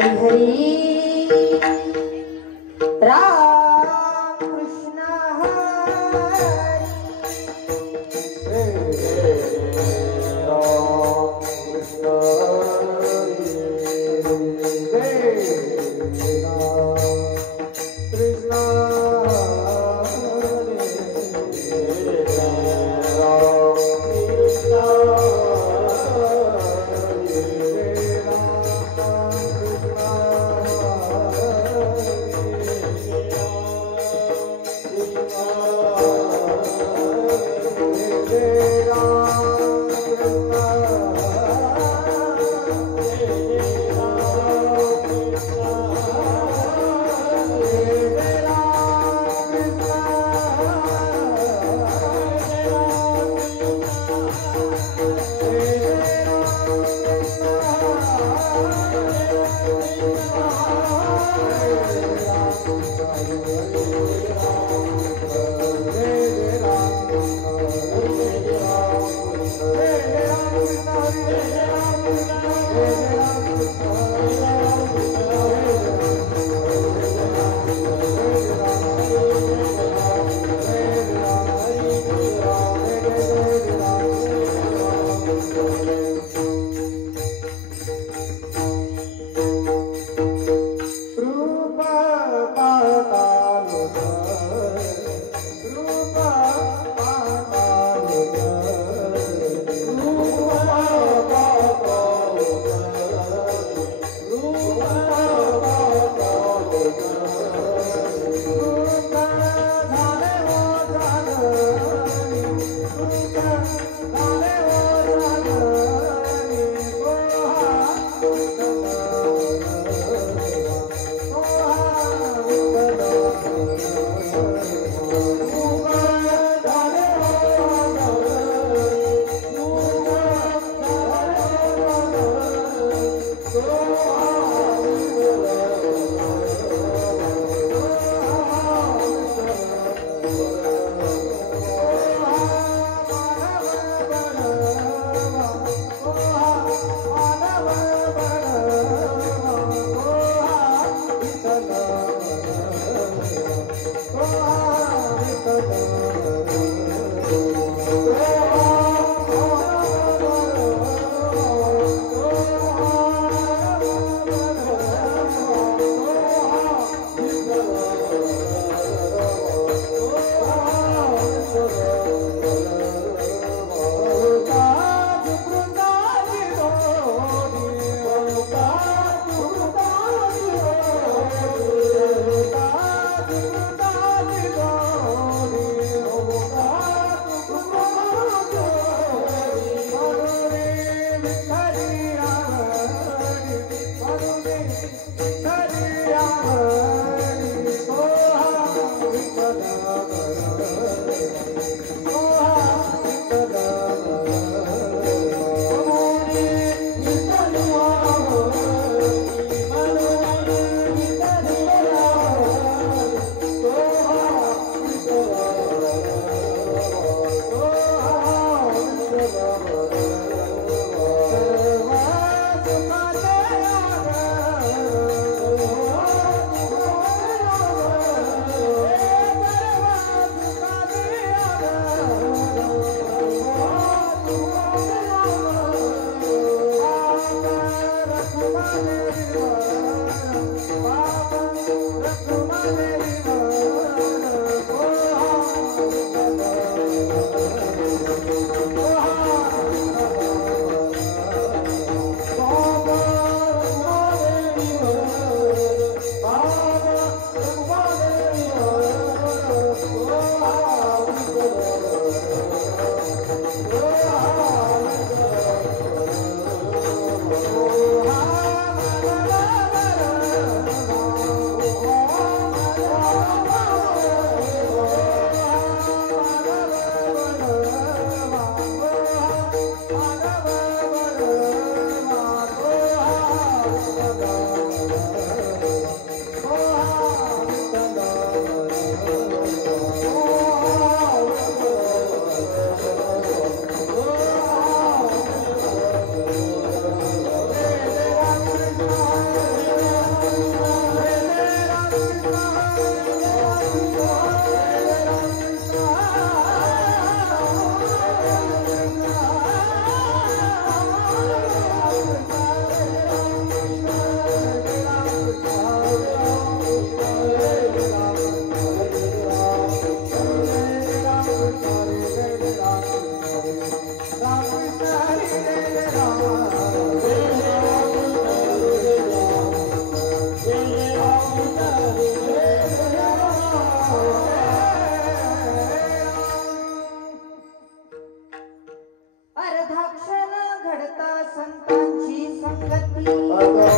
Hari Ram Krishna Hari Ram Krishna Hare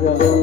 Thank you.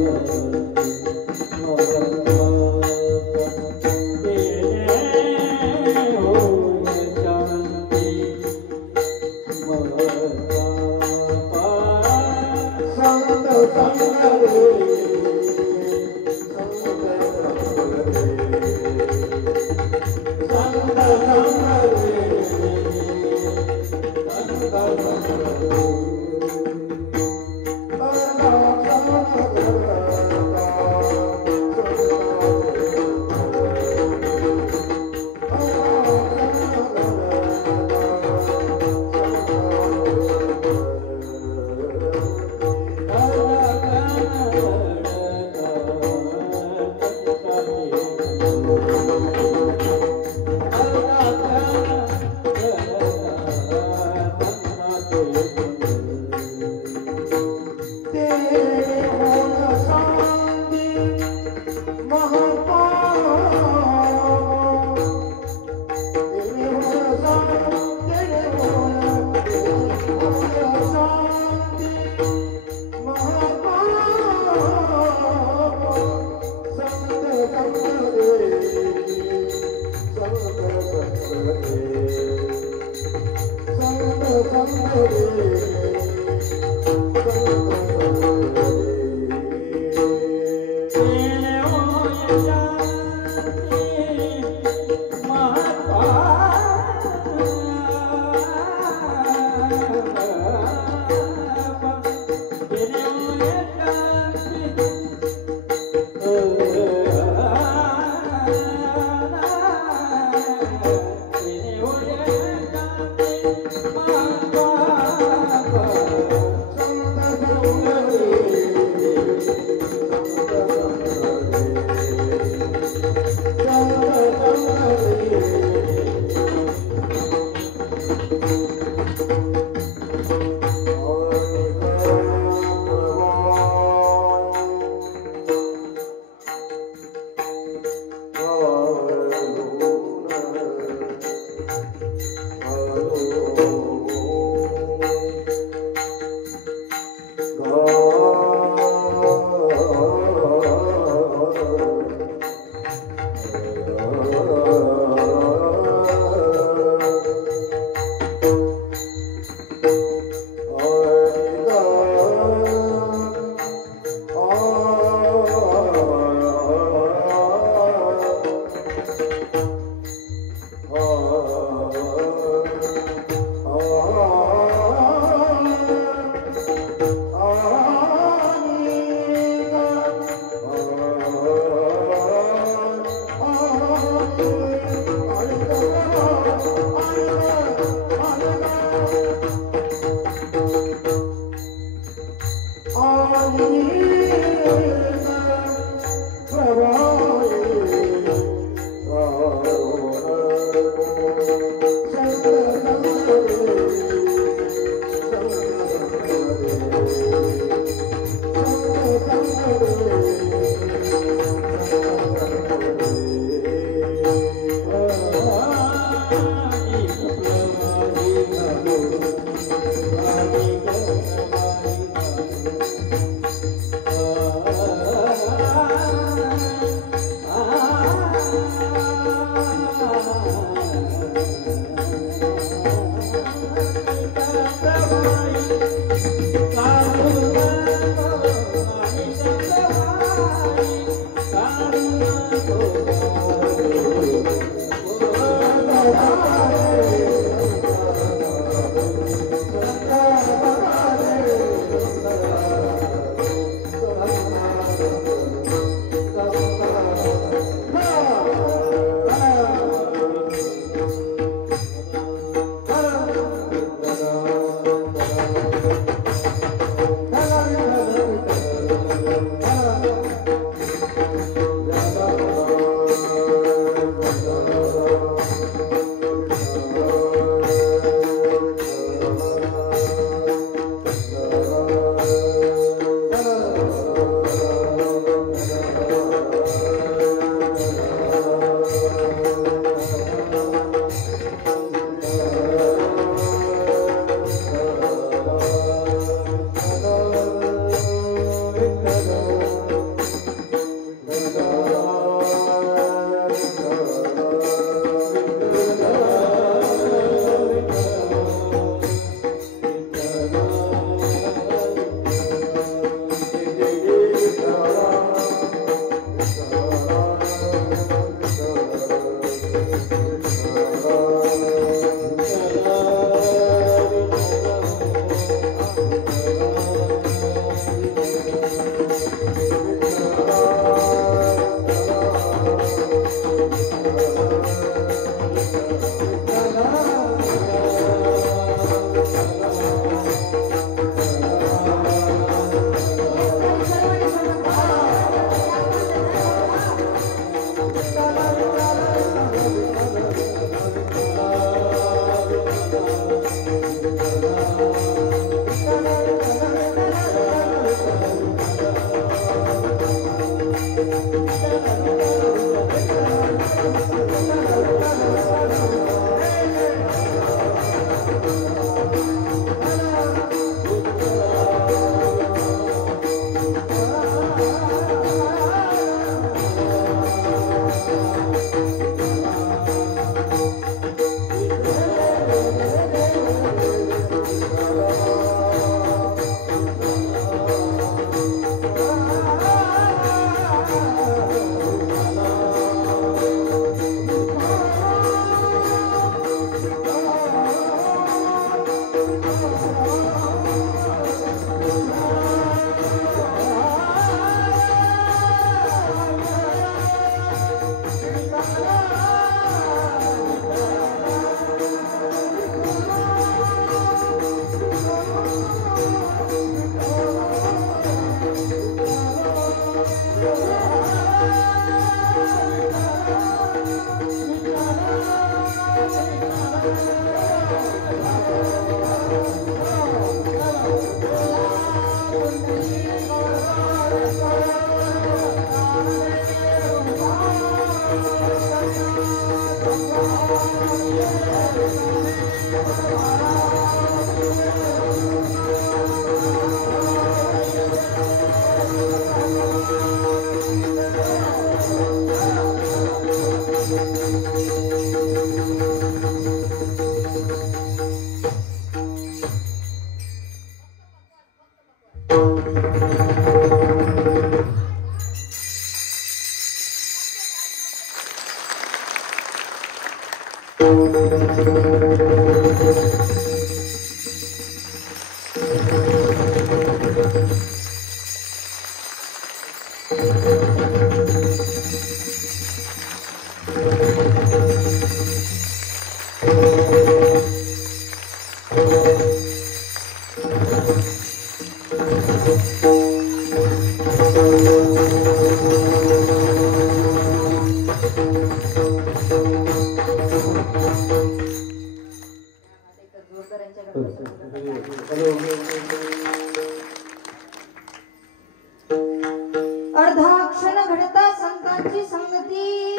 अर्धाक्षण घडता संतांची संगती,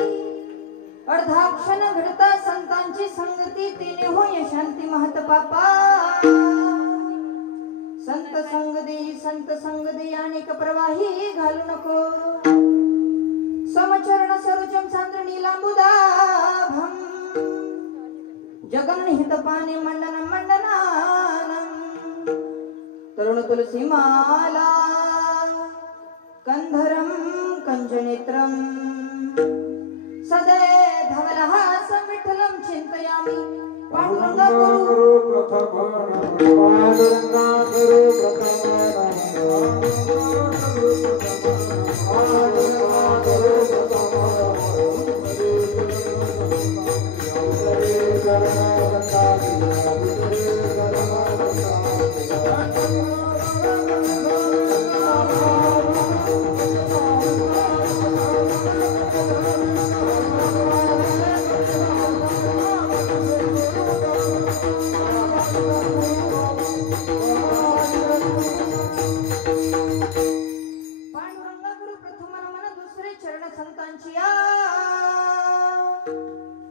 अर्धाक्षण घडता संतांची संगती, तिने होय शांती महत पापा. संत संग देई अनेक प्रवाही घालू नको. समचरण सरोजम सांद्रणी लांबुदाभम, जगन्निहित पाने मंडन मंडनानम. तरुण तुलसी माला कंधरम कंजनेत्रम, सदै धवलहासं विठ्ठलं चिन्तयामि. पांडुरंगा गुरु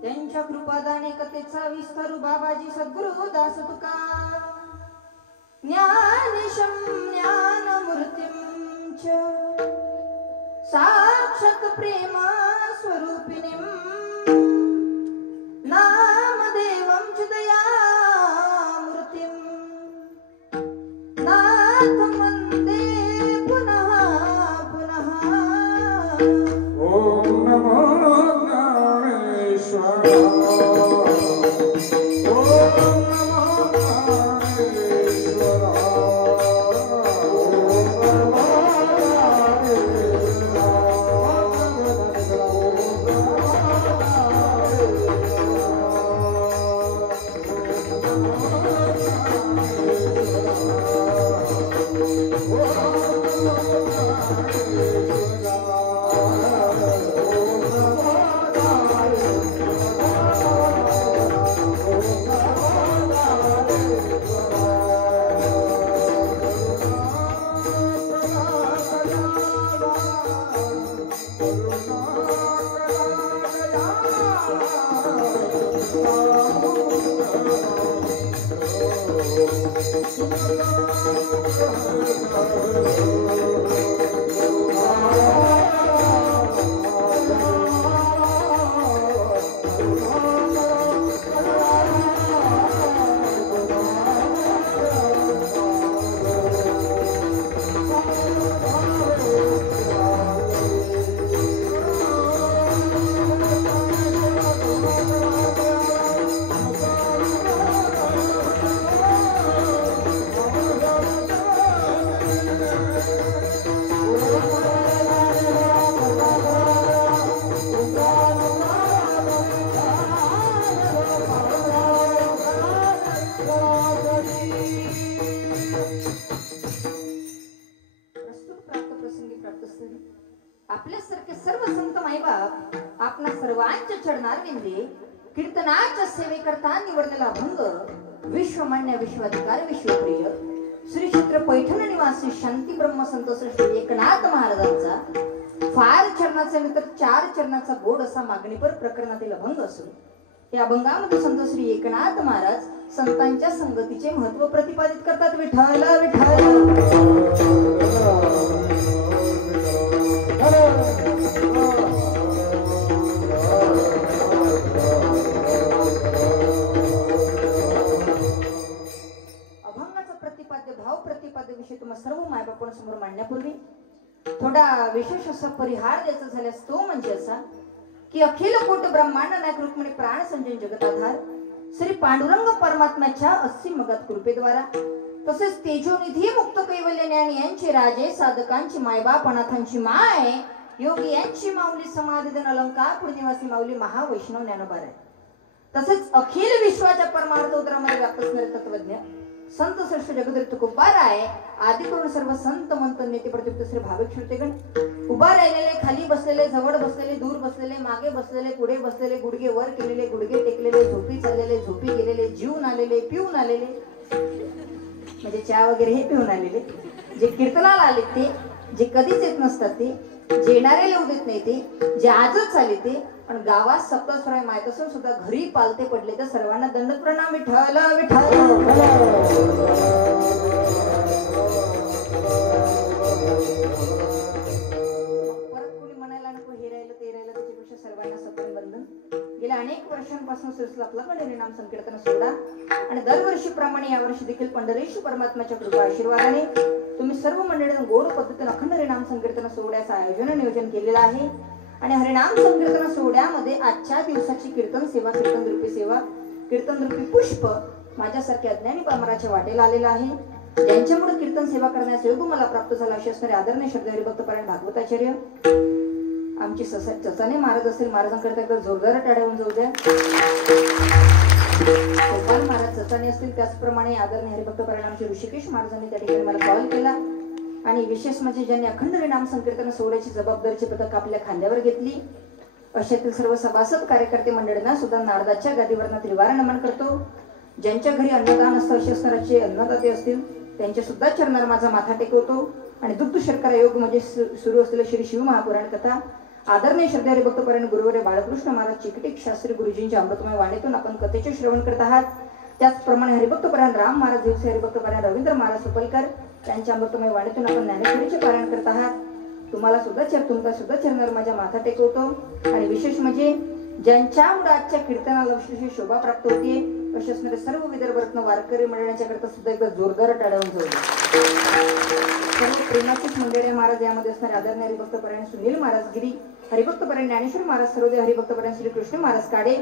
त्यांच्या कृपादाने कथेचा विस्तारू बाबाजी सद्गुरु दास तुका. ज्ञानेशं ज्ञानमूर्तिं च साक्षात् प्रेम स्वरूपिणीं, नामदेवं च दयामूर्तिं, नाथं वन्दे पुनः पुनः. ओम नमो ज्ञानेश्वराय, ओम नमो ज्ञानेश्वराय, ओम नमो आपल्यासारखे सर्व संत मायबाप आपणा सर्वांच्या चरणार विंदे कीर्तनाच्या सेवेकरता निवडलेला अभंग विश्वमान्य विश्वाधिकार विश्वप्रिय श्री क्षेत्र पैठण निवासी शांती ब्रह्मसंत श्री एकनाथ महाराजांचा फार चरणाचा नंतर 4 चरणाचा गोड असा मागणीपर प्रकरणातील अभंग असून या अभंगामध्ये संत श्री एकनाथ महाराज संतांच्या संगतीचे महत्व प्रतिपादित करतात. विठ्ठल विठ्ठल विषय तुम्हाला सर्व मायबापांसमोर मांडण्यापूर्वी थोडा विशेष असा परिहार द्यायचा झाल्यास तो म्हणजे असा की अखिल कोट ब्रह्मांड नायक रुक्मिणी प्राण संजन जगताधार श्री पांडुरंग परमात्म्याच्या 80 मगत कृपेद्वारा तसेच तेजोनिधी मुक्त कैवल्य ज्ञानी यांचे राजे साधकांची मायबाप अनाथांची माय योगी यांची माऊली समाधिधन अलंकार पुण्यवासी माऊली महावैष्णव ज्ञानोबा आहे. तसेच अखिल विश्वाच्या परमार्थ उदरामध्ये व्याप्त असणारे तत्वज्ञ संत श्रेष्ठ जगदीश तुकोबा राय आदि करून सर्व संत मंत नेते प्रतिपद श्री भाविक श्रोतेगण उभा राहिलेले खाली बसलेले जवळ बसलेले दूर बसलेले मागे बसलेले पुढे बसलेले गुडघे वर केलेले गुडघे टेकलेले झोपी चाललेले झोपी गेलेले जीवन आलेले पिऊन आलेले म्हणजे चहा वगैरे हे पिऊन आलेले जे कीर्तनाला आले ते जे कधीच येत नसतात ते जे येणारे येऊ देत नाही ते जे आजच आले ते पण गावात सप्तस्वराय माहित असून सुद्धा घरी पालते पडले तर सर्वांना दंडवत प्रणाम. विठ्ठल विठ्ठल परत कोणी म्हणायला नको हे राहिलं ते राहिलं त्याच्यापेक्षा सर्वांना सपन बंधन गेल्या अनेक वर्षांपासून सुरू आपला पंढरी नाम संकीर्तन सोहळा आणि दरवर्षीप्रमाणे यावर्षी देखील पंढरीश्वर परमात्म्याच्या कृपा आशीर्वादाने तुम्ही सर्व मंडळींनी गोड पद्धतीने अखंड हरिनाम संकीर्तन सोहळ्याचं आयोजन नियोजन केलेलं आहे. आणि हरिनाम संकीर्तन सोहळ्यामध्ये आजच्या दिवसाची कीर्तन सेवा कीर्तन रूपी सेवा कीर्तन रूपी पुष्प माझ्यासारख्या अज्ञानी पामराच्या वाटेला आलेला आहे. ज्यांच्यामुळे कीर्तन सेवा करण्याचा योग मला प्राप्त झाला असे असणारे आदरणीय श्रद्धेय हरिभक्तपरायण भागवताचार्य आमचे चचाने महाराज असतील महाराजांकरता एकदा जोरदार टाळ्या होऊन जाऊ द्या. गोपाल महाराज चचाने असतील त्याचप्रमाणे आदरणीय हरिभक्तपरायण आमचे ऋषिकेश महाराजांनी त्या ठिकाणी मला कॉल केला आणि विशेष म्हणजे ज्यांनी अखंड हरिनाम संकीर्तन सोहळ्याची जबाबदारीची पदक आपल्या खांद्यावर घेतली अशातील सर्व सभासद कार्यकर्ते मंडळींना सुद्धा नारदाच्या गादीवरनं त्रिवार नमन करतो. ज्यांच्या घरी अन्नदान असतं असे असणारे अन्नदाते असतील त्यांच्या सुद्धा चरणावर माझा माथा टेकवतो. आणि दुग्ध शर्करा योग म्हणजे सुरू असलेले श्री शिव महापुराण कथा आदरणीय श्रद्धेय हरिभक्तपरायण गुरुवर्य बाळकृष्ण महाराज चिकटिक शास्त्री गुरुजींच्या अमृतमय वाणीतून आपण कथेचे श्रवण करत आहात. त्याचप्रमाणे हरिभक्तपरायण राम महाराज दिवसे हरिभक्तपरायण रवींद्र महाराज सुपलकर त्यांच्या अमृतमय वाणीतून आपण ज्ञानेश्वरीचे पारायण करत आहात. तुमचा सुद्धा चरणावर माझ्या माथा टेकवतो. आणि विशेष म्हणजे ज्यांच्यामुळे आजच्या कीर्तनाला विशेष शोभा प्राप्त होतीये असे असणारे सर्व विदर्भरत्न वारकरी मंडळांच्या करता सुद्धा एकदा जोरदार टाळ्यावून जाऊ. सर्व प्रेमाचीच मंडळी महाराज यामध्ये असणारे आदरणीय हरिभक्तपरायण सुनील महाराज गिरी हरिभक्तपरायण ज्ञानेश्वर महाराज सर्वदेव हरिभक्तपरायण श्री कृष्ण महाराज काडे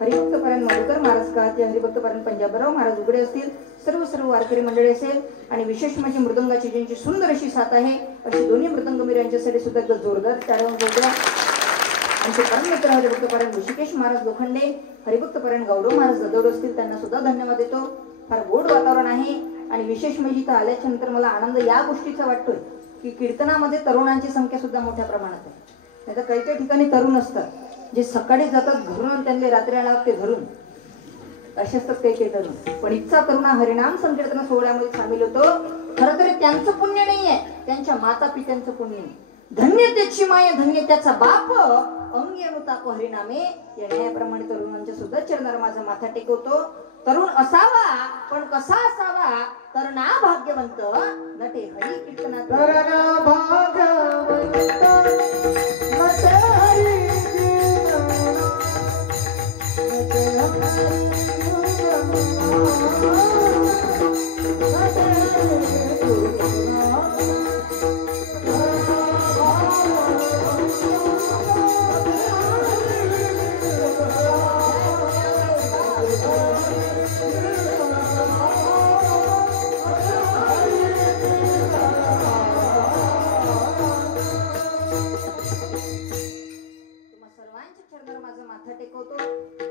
हरिभक्तपरायण मधुकर महाराज काते हरिभक्तपरायण पंजाबराव महाराज उघडे असतील सर्व वारकरी मंडळी असेल. आणि विशेष म्हणजे मृदंगाची ज्यांची सुंदर अशी साथ आहे अशी दोन्ही मृदंगमीर यांच्यासाठी सुद्धा एकदा जोरदार टाळ्यावून जाऊ द्या. आमचे परममित्र हरिभक्तपरायण ऋषिकेश महाराज लोखंडे हरिभक्तपरायण गौरव महाराज ददोड असतील त्यांना सुद्धा धन्यवाद देतो. फार गोड वातावरण आहे. आणि विशेष म्हणजे इथं आल्याच्या नंतर मला आनंद या गोष्टीचा वाटतोय की कीर्तनामध्ये तरुणांची संख्या सुद्धा मोठ्या प्रमाणात आहे. नाही तर काही काही ठिकाणी तरुण असतात जे सकाळी जातात घरून आणि त्यांनी रात्री आला ते धरून असे असतात काही काही तरुण. पण इच्छा तरुणा हरिनाम संकीर्तन सोहळ्यामध्ये सामील होतो. खरं तर त्यांचं पुण्य नाही आहे त्यांच्या माता पित्यांचं पुण्य आहे. धन्य त्याची माय धन्य त्याचा बाप अंगी अनुताप हरिनामे. या न्यायाप्रमाणे तरुणांच्या सुद्धा चरणावर माझा माथा टेकवतो. तरुण असावा पण कसा असावा तर ना भाग्यवंत नटे हरी कीर्तनात. तरणा भागवंत नटे हरी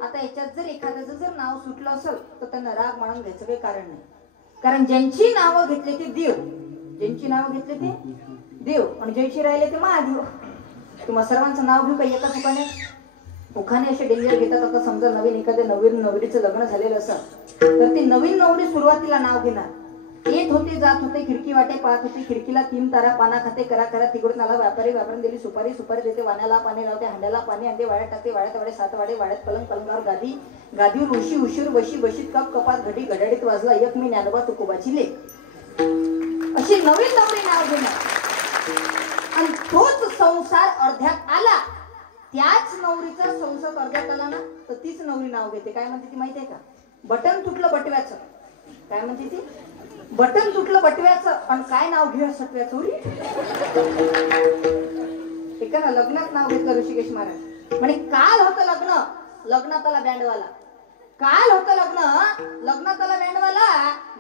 आता याच्यात जर एखाद्याचं जर नाव सुटलं असेल तर त्यांना राग म्हणून घ्यायचं काही कारण नाही. कारण ज्यांची नावं घेतले ते देव, ज्यांची नावं घेतले ते देव आणि ज्यांची राहिले ते महादेव. तुम्हा सर्वांचं नाव घेऊ काही एका ठिकाणी मुखाने असे डेंजर घेतात. आता समजा नवीन एखाद्या नवीन नवरीचं लग्न झालेलं असेल तर ती नवीन नवरी सुरुवातीला नाव घेणार. येत होते जात होते खिडकी वाटे पाहत होते खिडकीला 3 तारा पाना खाते करा करा तिकडून आला व्यापारी व्यापारी दिली सुपारी सुपारी देते वाण्याला पाणी लावते हांड्याला पाणी आणते वाड्यात टाकते वाड्यात वाडे 7 वाडे वाड्यात पलंग पलंगावर गादी गादीवर उशी उशीर बशी बशीत कप कपात घडी घड्याळीत वाजला एक मी ज्ञानोबा तुकोबाची लेक. अशी नवीन नवरी नाव घेणार आणि तोच संसार अर्ध्यात आला. त्याच नवरीचा संसार अर्ध्यात आला ना तर तीच नवरी नाव घेते. काय म्हणते ती माहितीये का? बटन तुटलं बटव्याचं. काय म्हणते ती? बटन तुटलं बटव्याचं आणि काय नाव घेऊ सटव्याचं उरी. एका ना लग्नात नाव घेतलं ऋषिकेश महाराज म्हणे काल होतं लग्न लग्नात आला बँडवाला. काल होतं लग्न लग्नात आला बँडवाला.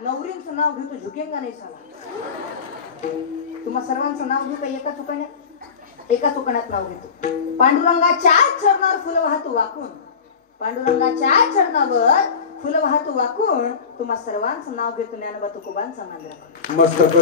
नवरींचं नाव घेतो झुकेंगा नाही साला. तुम्हा सर्वांचं नाव घेऊ का एका चुकण्यात नाव घेतो. पांडुरंगाच्या चरणावर फुलं वाहतो वाकून पांडुरंगाच्या चरणावर फुलं वाहतो वाकून तुम्हा सर्वांचं नाव घेतो ज्ञानोबा तुकोबांचा मंदिर. मस्तक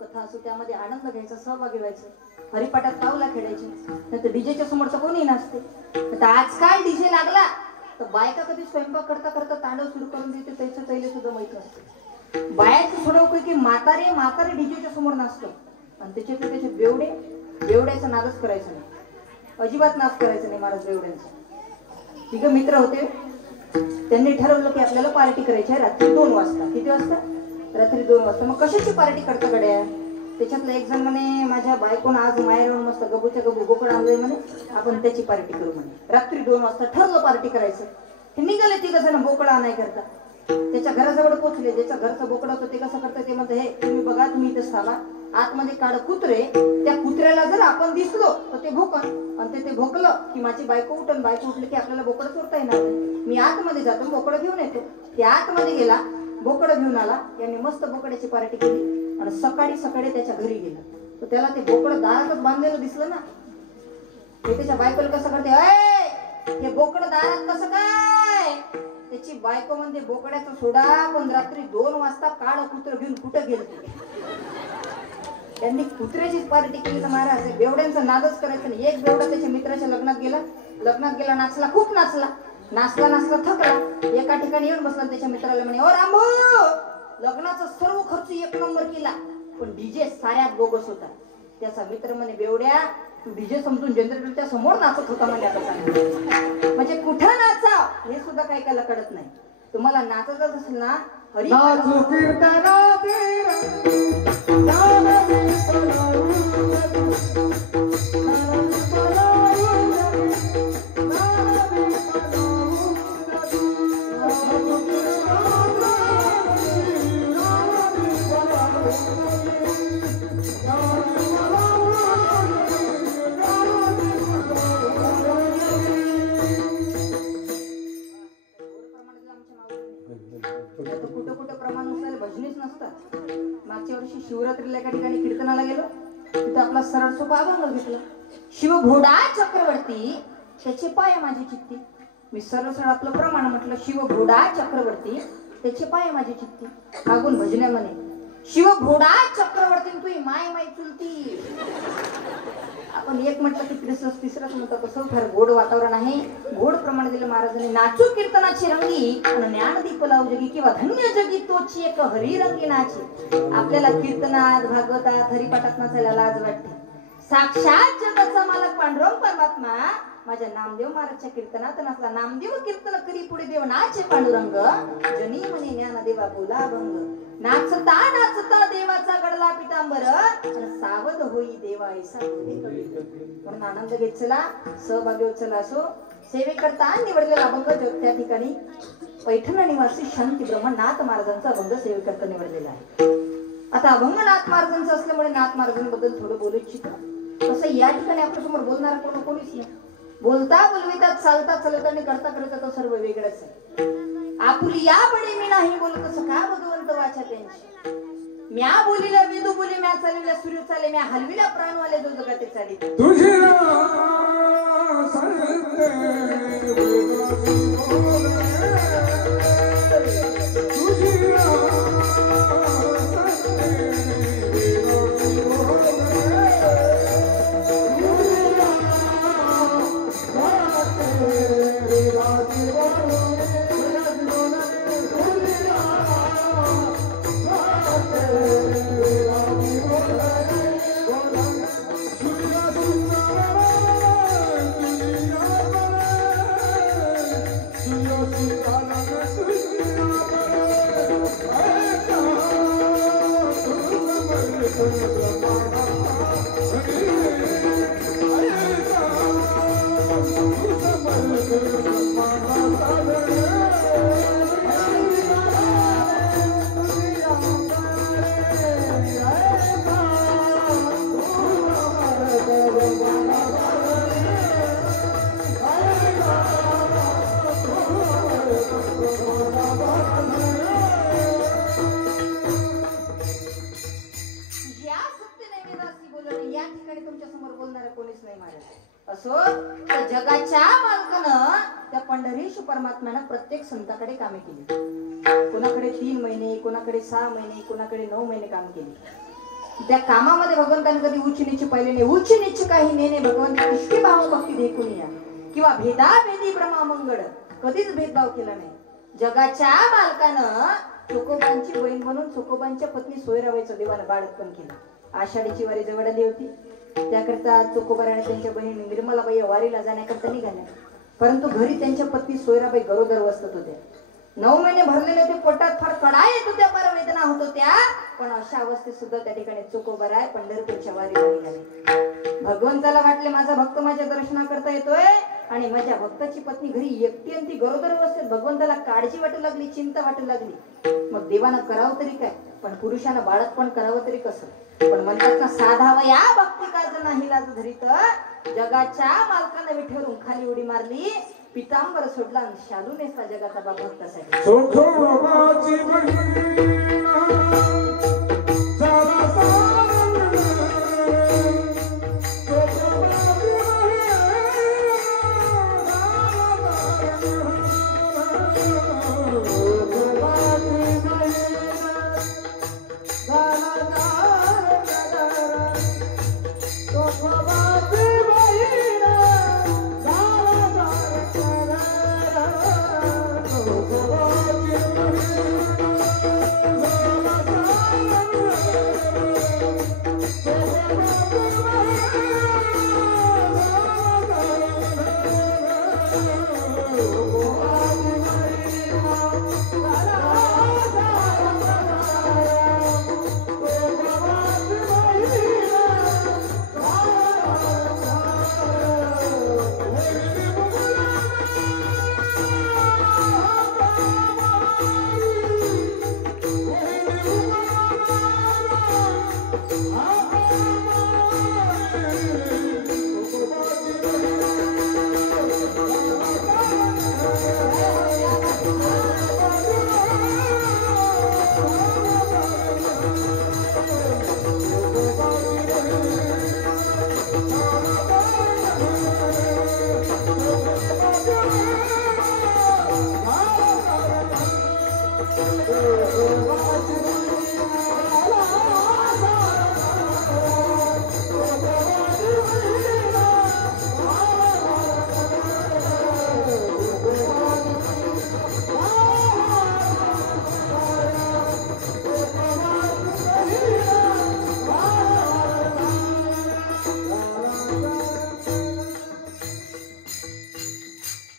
कथा असो त्यामध्ये आनंद घ्यायचा सहभागी व्हायचं. हरिपाठात पावला खेळायची नाही तर डीजेच्या समोरचं कोणी नसते. तर आजकाल डीजे लागला तर बायका कधी स्वयंपाक करता करता तांडव सुरू करून देते त्याचं पहिले सुद्धा माहित नसते. बायाचं सोडव की म्हातारे डीजेच्या समोर नाचतो आणि त्याचे बेवड्याचा नादच करायचा नाही. अजिबात नाच करायचा नाही महाराज बेवड्यांचा. 3 मित्र होते. त्यांनी ठरवलं की आपल्याला पार्टी करायची आहे रात्री 2 वाजता. किती वाजता? रात्री 2 वाजता. मग कशाची पार्टी करता गड्या? त्याच्यातला एक जण म्हणे माझ्या बायकोनं आज माहेरून मस्त गबूच्या गबू बोकड आणलंय म्हणे आपण त्याची पार्टी करू म्हणे. रात्री 2 वाजता ठरलं पार्टी करायचं. हे निघाले 3 जण बोकड आणाय करता. त्याच्या घराजवळ पोहोचले. ज्याच्या घरचं बोकड होतं ते कसं करतं ते म्हणतं हे तुम्ही बघा तुम्ही इथं थांबा आतमध्ये काढ कुत्रे. त्या कुत्र्याला जर आपण दिसलो तर ते भोकन आणि ते भोकलं की माझी बायको उठन. बायको उठली की आपल्याला बोकड चोरता येणार नाही. मी आतमध्ये जातो बोकड घेऊन येतो. ते आतमध्ये गेला बोकड घेऊन आला. यांनी मस्त बोकड्याची पार्टी केली आणि सकाळी त्याच्या घरी गेला. तर त्याला ते बोकड दारातच बांधलेलं दिसलं ना. ते त्याच्या बायकोला कसं करते हे बोकड दारात कसं काय? त्याची बायको म्हणते बोकड्याचं सोडा पण रात्री 2 वाजता काळ कुत्र घेऊन कुठं गेलं? त्यांनी कुत्र्याचीच पार्टी केली. तर महाराज बेवड्यांचा नादच करायचं नाही. एक बेवडा त्याच्या मित्राच्या लग्नात गेला नाचला खूप नाचला थकला. एका ठिकाणी येऊन बसला. त्याच्या मित्राला म्हणे ओ रामू लग्नाचा सर्व खर्च 1 नंबर केला पण डीजे साऱ्यात बोगस होता. त्याचा मित्र म्हणे बेवड्या तू डीजे समजून जनरेटरच्या समोर नाचत होता म्हणे. आता सांग म्हणजे कुठं नाचाव हे सुद्धा काही कायला कळत नाही. तुम्हाला नाचतच असेल ना हरी कुठं कुठं प्रमाण नसणारे भजनीच नसतात. मागच्या वर्षी शिवरात्रीला एका ठिकाणी कीर्तनाला गेलो, तिथं आपला सरळ सोपा अभंग घेतला. शिव घोडा चक्रवर्ती त्याचे पाय माझी चित्ती. मी सरळ सरळ आपलं प्रमाण म्हटलं, शिव घोडा चक्रवर्ती त्याचे पाय माझी चित्ती. मागून भजन्यामध्ये शिव घोडा चक्रवर्ती तुही माय माय चुलती. आपण एक म्हटलं की तिसरंच म्हणतो. कसं फार गोड वातावरण आहे. गोड प्रमाण दिलं महाराजांनी. नाचू कीर्तनाची रंगी आणि ज्ञानदीप लावू जगी किंवा धन्य जगी तोची एक हरी रंगी नाची. आपल्याला कीर्तनात भागवतात हरिपाठात नाचायला लाज वाटते. साक्षात जगाचा मालक पांडुरंग परमात्मा माझ्या नामदेव महाराजच्या कीर्तनात नसला. नामदेव कीर्तन करी पुढे देव नाचे पांडुरंग जनी म्हणे ज्ञानदेवा बोला अभंग. नाचता नाचता देवाचा गडला पितांबर आणि सावध होई देवा ऐसा म्हणून आनंद घेत चला, सहभागी होत चला. असो सेवेकरता निवडलेला अभंग त्या ठिकाणी पैठण निवासी शांती ब्रह्मनाथ महाराजांचा अभंग सेवेकरता निवडलेला आहे. आता अभंग नाथ महाराजांचं असल्यामुळे नाथ महाराजांबद्दल थोडं बोलू इच्छितो. तसं या ठिकाणी आपल्या समोर बोलणारा कोणीच नाही. बोलता बोलवितात चालता चालत आणि करता करता तो सर्व वेगळंच आहे. आपुली या बडे मी नाही बोलत असं का भगवंत वाचा त्यांची. म्या बोलीला वेदू बोली म्या चालविला सूर्य चाले म्या हलविला प्राणवाले जो जगाते चाली. तुझे जगाच्या मालकानं त्या पंढरीश परमात्म्यानं प्रत्येक संताकडे कामे केली. कोणाकडे 3 महिने, कोणाकडे 6 महिने, कोणाकडे 9 महिने काम केले. त्या कामामध्ये भगवंताने कधी उच्च नीच पाहिले नाही. उच्च नीच काही नेणे भगवंत इष्टी भाव भक्ती देखून या किंवा भेदाभेदी ब्रह्मामंगळ कधीच भेदभाव केला नाही. जगाच्या मालकानं चोकोबांची बहीण म्हणून चोकोबांच्या पत्नी सोयराबाईचं देवानं बाळतपण केलं. आषाढीची वारी जवळ आली होती. त्याकरता चोकोबाराने त्यांच्या बहीण निर्मलाबाई वारीला जाण्याकरता निघाल्या. परंतु घरी त्यांच्या पत्नी सोयराबाई गरोदर अवस्थेत होत्या. 9 महिने भरलेले होते. पोटात फार कडा येत होत्या, फार वेदना होत होत्या. पण अशा अवस्थेत सुद्धा त्या ठिकाणी चोकोबाराय पंढरपूरच्या वारीला निघाले. भगवंताला वाटले माझा भक्त माझ्या दर्शनाकरता येतोय आणि माझ्या भक्ताची पत्नी घरी एकटी आणि ती गरोदर अवस्थेत. भगवंताला काळजी वाटू लागली, चिंता वाटू लागली. मग देवानं करावं तरी काय, पण पुरुषानं बाळत पण करावं तरी कसं. पण म्हणतात ना साधावा या भक्ती काज नाही लाज धरीत. जगाच्या मालकानं विठेवरून खाली उडी मारली, पितांबर सोडला आणि शालू नेसला जगाचा बाप भक्तासाठी.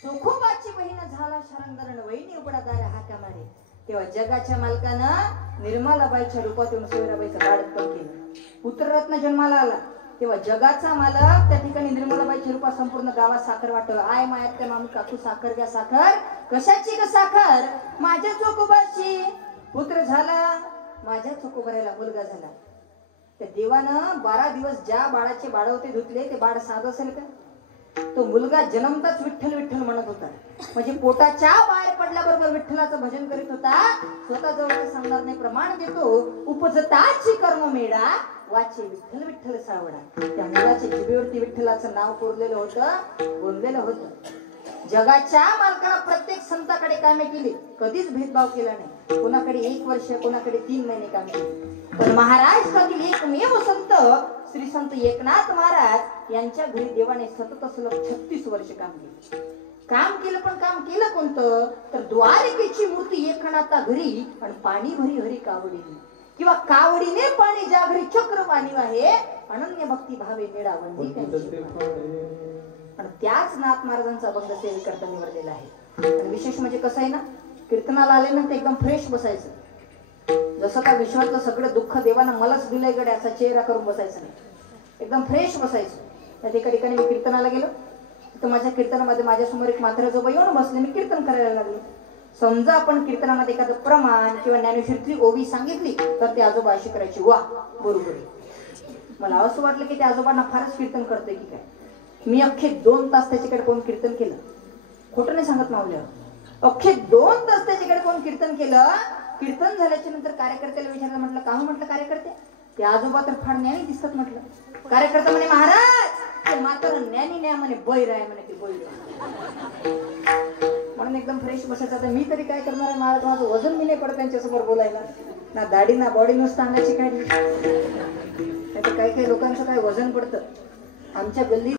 चोखोबाची बहीण झाला शरंगरण वहिनी उघडादार हाका मारे. तेव्हा जगाच्या मालकानं निर्मलाबाईच्या रूपात येऊन सोयराबाईचं बाळपण केलं. पुत्ररत्न जन्माला आला तेव्हा जगाचा मालक त्या ठिकाणी निर्मलाबाईच्या रूपात संपूर्ण गावात साखर वाटलं. आय मायात त्या मामी काकू साखर घ्या साखर. कशाची ग साखर? माझ्या चोखोबाची. पुत्र झाला, माझ्या चोखोबाऱ्याला मुलगा झाला. त्या देवानं 12 दिवस ज्या बाळाचे बाळ होते धुतले ते बाळ साध असेल का? तो मुलगा जन्मताच विठ्ठल विठ्ठल म्हणत होता. म्हणजे पोटाच्या बाहेर पडल्याबरोबर विठ्ठलाचं भजन करीत होता. स्वतः जवळ सांगणार नाही, प्रमाण देतो. उपजताची कर्म मेडा वाचे विठ्ठल विठ्ठल सावडा. त्या मुलाच्या जिभेवरती विठ्ठलाचं नाव कोरलेलं होतं, बोललेलं होतं. जगाच्या मालकाला प्रत्येक संताकडे कामे केली, कधीच भेदभाव केला नाही. कोणाकडे 1 वर्ष, कोणाकडे 3 महिने काम केले. पण महाराष्ट्रातील एकमेव संत श्री संत एकनाथ महाराज यांच्या घरी देवाने सतत सलग 36 वर्ष काम केले. काम केलं, पण काम केलं कोणतं? तर द्वारकेची मूर्ती एकनाथा घरी आणि पाणी भरी हरी कावडीने, किंवा कावडीने पाणी ज्या घरी चक्र पाणी आहे, अनन्य भक्ती भावे निळावंदी त्यांची. आणि त्याच नाथ महाराजांचा अभंग सेवेकरता निवडलेला आहे. आणि विशेष म्हणजे कसं आहे ना, कीर्तनाला आले ना ते एकदम फ्रेश बसायचं. जसं का विश्वातलं सगळं दुःख देवानं मलाच दिलंय गडे असा चेहरा करून बसायचं नाही, एकदम फ्रेश बसायचं. त्या ठिकाणी मी कीर्तनाला गेलो तर माझ्या कीर्तनामध्ये माझ्यासमोर एक म्हातारा येऊन बसले. मी कीर्तन करायला लागले. समजा आपण कीर्तनामध्ये एखादं प्रमाण किंवा ज्ञानेश्वरीतली ओवी सांगितली तर ते आजोबा अशी करायची, वा बरोबर. मला असं वाटलं की ते आजोबांना फारच कीर्तन करतोय की काय. मी अख्खे 2 तास त्याच्याकडे कोण कीर्तन केलं, खोटं नाही सांगत मावल्यावर. अख्खे 2 तास त्याच्याकडे कोण कीर्तन केलं. कीर्तन झाल्याच्या नंतर कार्यकर्त्याला विचारलं, म्हटलं का हो म्हटलं कार्यकर्ते, ते आजोबा तर फार ज्ञानी दिसतात म्हटलं. कार्यकर्ता म्हणे, महाराज ते मात्र ज्ञानी नाही म्हणे, बैर आहे म्हणे, ते बैर. म्हणून एकदम फ्रेश बसायचं. आता मी तरी काय करणार आहे, महाराज माझं वजन मी नाही पडत त्यांच्यासमोर बोलायला. ना दाढी ना बॉडी नुसतं अंगाची काढली. काही काही लोकांचं काय वजन पडतं. आमच्या गल्ली